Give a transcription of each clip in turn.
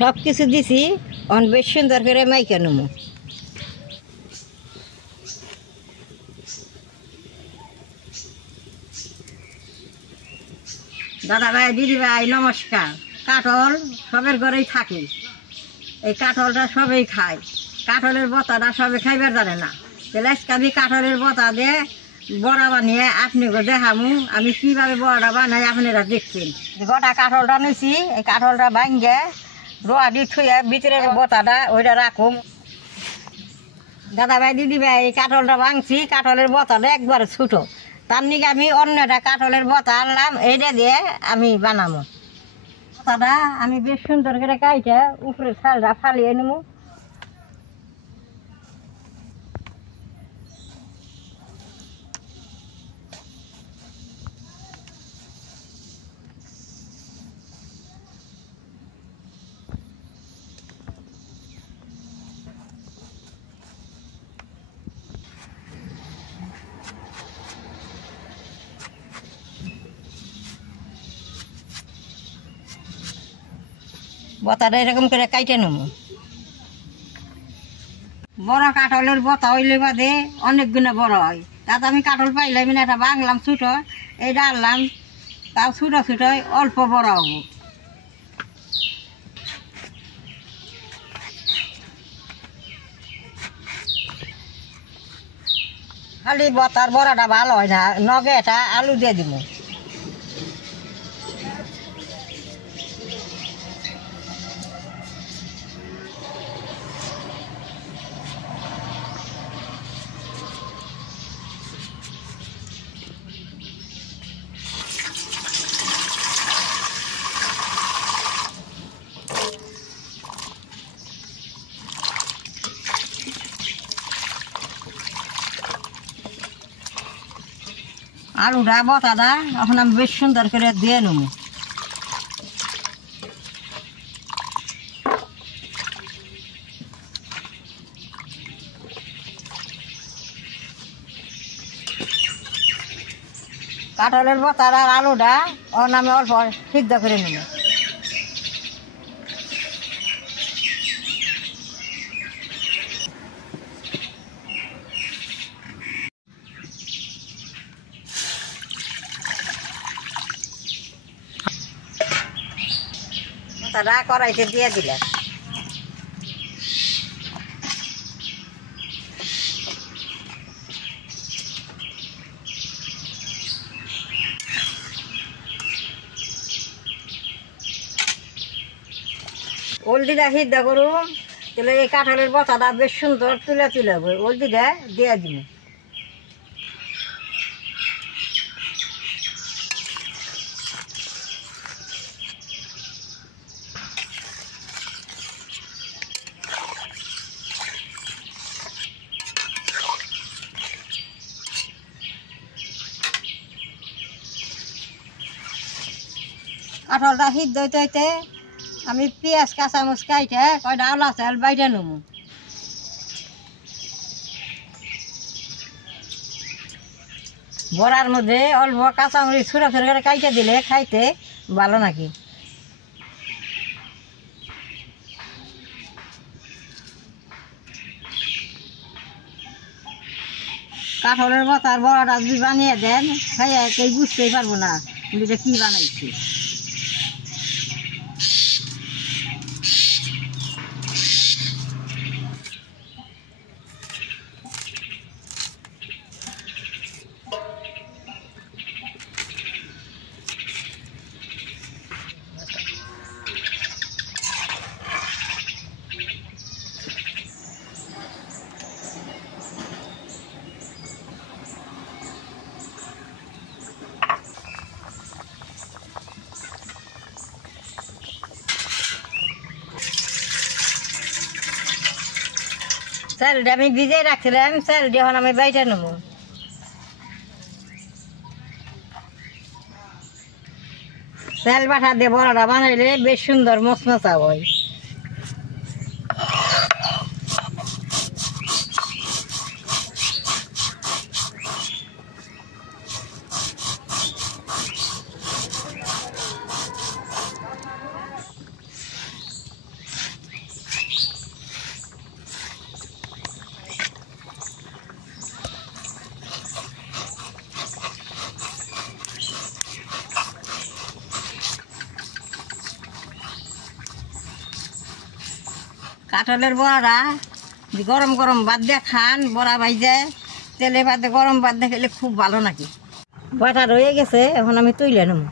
সব কিছু দিছি অন বেশ সুন্দর করে মাইকা নেবো। দাদা ভাই দিদি ভাই নমস্কার। কাঁঠাল সবের ঘরেই থাকে, এই কাঁঠালটা সবাই খায়, কাঁঠালের বতাটা সবে খাইবার জানে না। তাহলে আজকে আমি কাঁঠালের বতা দিয়ে বড়া বানিয়ে আপনাকে দেখামু আমি কীভাবে বড়াটা বানাই, আপনারা দেখবেন। গোটা কাঁঠালটা নিয়েছি, এই কাঁঠালটা ভাঙ্গে রোয়া দিয়ে থুয়ে ভিতরের বতাটা ওইটা রাখুম। দাদা ভাই দিদি ভাই এই কাঁঠালটা ভাঙছি, কাঁঠালের বতাটা একবারে ছোটো, তার নিকে আমি অন্যটা কাঁঠালের বতা আনলাম, এইটা দিয়ে আমি বানাবো। বতাটা আমি বেশ সুন্দর করে কাইটে উপরে ছালটা ফালিয়ে নেবো। বতাটা এরকম করে কাইটে নেব। বড় কাঁঠালের বতা হইলে বাদে অনেক গুণে বড় হয়, তাতে আমি কাঁঠাল পাইলাম না, এটা বাংলাম ছোটো, এই ডাললাম, তাও ছোটো ছোটো অল্প বড় হবো। খালি বতার বড়াটা ভালো হয় না, নগে এটা আলু দিয়ে দিব। আলুটা বতাটা এখন আমি বেশ সুন্দর করে দিয়ে নেব। কাঁঠালের বতার আর আলুটা এখন আমি অল্প সিদ্ধ করে নেব। বতাটা কড়াইতে দিয়ে দিলাম। হলদিটা সিদ্ধ করুম, তাহলে এই কাঁঠালের বতাটা বেশ সুন্দর তুলে তুলে হবে, হলদিটা দিয়ে দিব। কাঁঠালটা সিদ্ধ হইতে হইতে আমি পেঁয়াজ কাঁচামচ কাইটে কয়টা আওলা চাল বাইরে নেবো। বড়ার মধ্যে অল্প কাঁচামরিচ ছোটো ছোটো করে কাইটে দিলে খাইতে ভালো নাকি। কাঁঠালের বতার বড়াটা যদি বানিয়ে দেন খাইয়া কেউ বুঝতেই পারবো না এটা কি বানাইছি। চালটা আমি ভিজিয়ে রাখছিলাম, চাল যখন আমি বাইটা নেব। চাল বাটা দিয়ে বড়াটা বানাইলে বেশ সুন্দর মচমচা হয়। কাঁঠালের বড়াটা গরম গরম ভাত দিয়ে খান, বড়া ভাইজে তেলে ভাতে গরম ভাত দিয়ে খেলে খুব ভালো নাকি। বাটা রয়ে গেছে, এখন আমি তুলে নেব।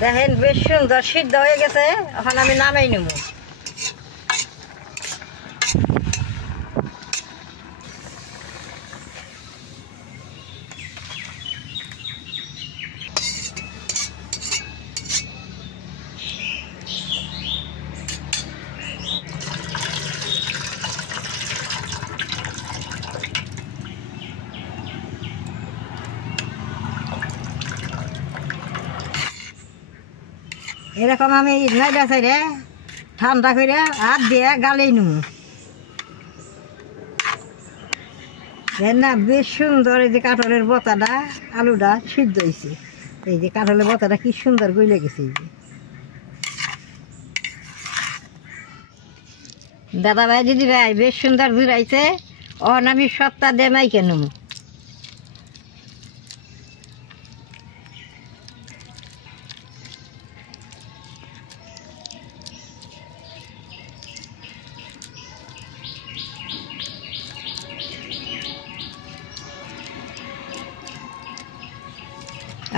দেখেন বেশ সুন্দর সিদ্ধ হয়ে গেছে, এখন আমি নামাই নেব। এরকম আমি নাইডা সাইডে ঠান্ডা করে হাত দিয়ে গালেই নেব। দেন না বেশ সুন্দর এই যে কাঁঠালের বতাটা আলুটা সিদ্ধ হয়েছে। এই যে কাঁঠালের বতাটা কি সুন্দর গইলে গেছে। এই যে দাদা ভাই দিদি ভাই বেশ সুন্দর ঘুরাইছে, অন আমি সপ্তাহ দিয়ে মাইকে নেব।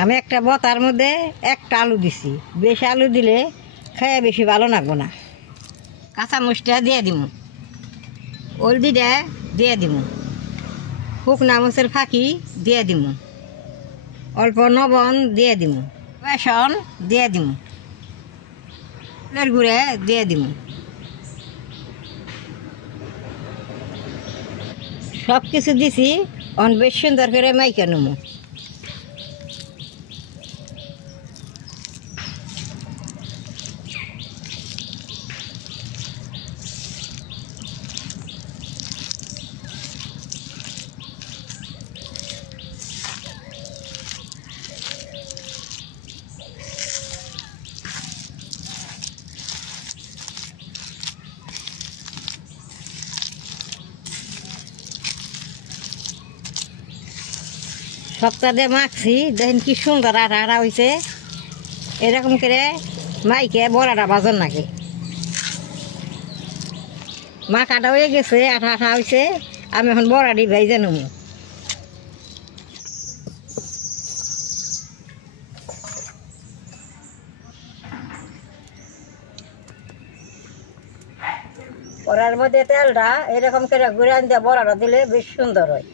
আমি একটা বতার মধ্যে একটা আলু দিছি, বেশি আলু দিলে খাইয়া বেশি ভালো লাগবো না। কাঁচা মরিচটা দিয়ে দিব, হলদিটা দিয়ে দিব, শুকনা মরিচের ফাঁকি দিয়ে দিব, অল্প লবণ দিয়ে দিব, বেসন দিয়ে দিব, চালের গুঁড়ে দিয়ে দিব। সব কিছু দিছি, অন বেশ সুন্দর করে মাইকে নেব। সপ্তাহে মাখছি, দেখেন কি সুন্দর আটা আটা হয়েছে। এরকম করে মাইকে বড়াটা বাজন নাকি মাখাটা হয়ে গেছে, আঠা আঠা হয়েছে। আমি এখন বড়াটি ভেজে নেব। বড়ার মধ্যে তেলটা এরকম করে ঘুরান দিয়ে বড়াটা দিলে বেশ সুন্দর হয়।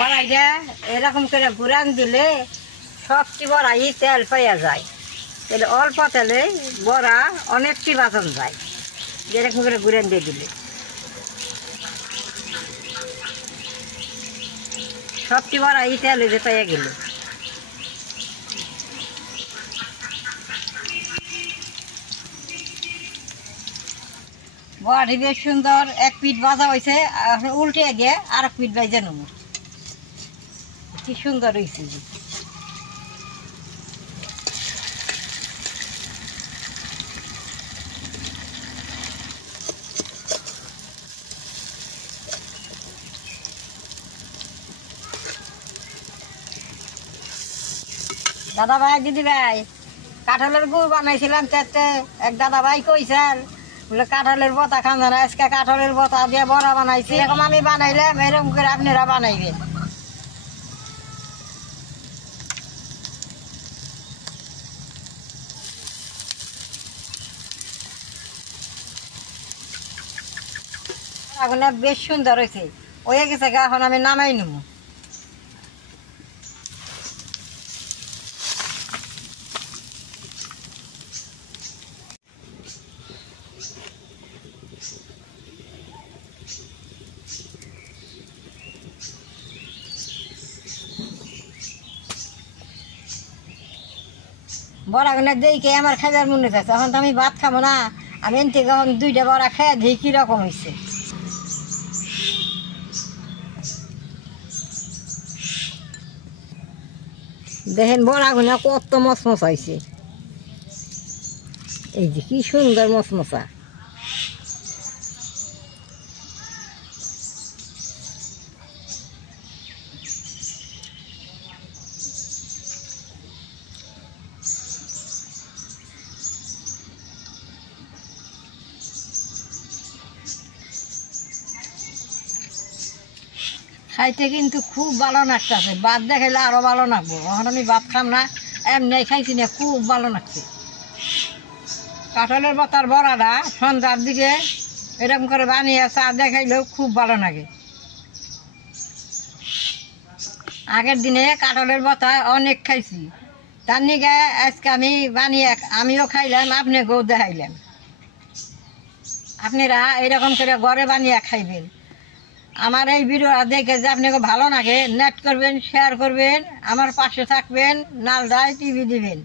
কড়াইটা এরকম করে ঘুরান দিলে সবটি বড়াই তেল পাইয়া যায়। তাহলে অল্প তেলে বড়া অনেকটি বাজন যায়, যেরকম করে ঘুরান দিয়ে দিলে সবটি বড়াই তেল যে পাইয়া গেল। বড়াটি বেশ সুন্দর এক পিঠ ভাজা হয়েছে, উল্টে দিয়ে আর এক পিঠ ভাজা নেব। কি সুন্দর হয়েছে। দাদা ভাই দিদি ভাই কাঁঠালের গুড় বানাইছিলাম, চারটে এক দাদা ভাই কইছেন বলে কাঁঠালের বতা খান না, আজকে কাঁঠালের বতা দিয়ে বড়া বানাইছি। এরকম আমি বানাইলাম, এরকম করে আপনারা বানাইবেন। এখন বেশ সুন্দর হয়েছে, হয়ে গেছে গা, এখন আমি নামাই নেব। বড়া গুলো দেখে আমার খাইবার মনে চাচ্ছে, এখন তো আমি ভাত খাবো না, আমি এন থেকে এখন 2টা বড়া খেয়ে দিই কিরকম হয়েছে। দেখেন বড়া গুলো কত মচমচা হয়েছে, এই যে কি সুন্দর মচমচা। খাইতে কিন্তু খুব ভালো লাগতেছে, ভাত দেখাইলে আরো ভালো লাগবো। এখন আমি ভাত খাম না, এমনি খাইছি না, খুব ভালো লাগছে। কাঁঠালের পাতার বড়াটা সন্ধ্যার দিকে এরকম করে বানিয়ে চা দেখাইলেও খুব ভালো লাগে। আগের দিনে কাঁঠালের পাতা অনেক খাইছি, তার নিকে আজকে আমি বানিয়ে আমিও খাইলাম, আপনাকেও দেখাইলাম। আপনারা এরকম করে ঘরে বানিয়ে খাইবেন। আমার এই ভিডিও দেখে যে আপনাকে ভালো লাগে, নেট করবেন, শেয়ার করবেন, আমার পাশে থাকবেন, নালদায় টিভি দিবেন।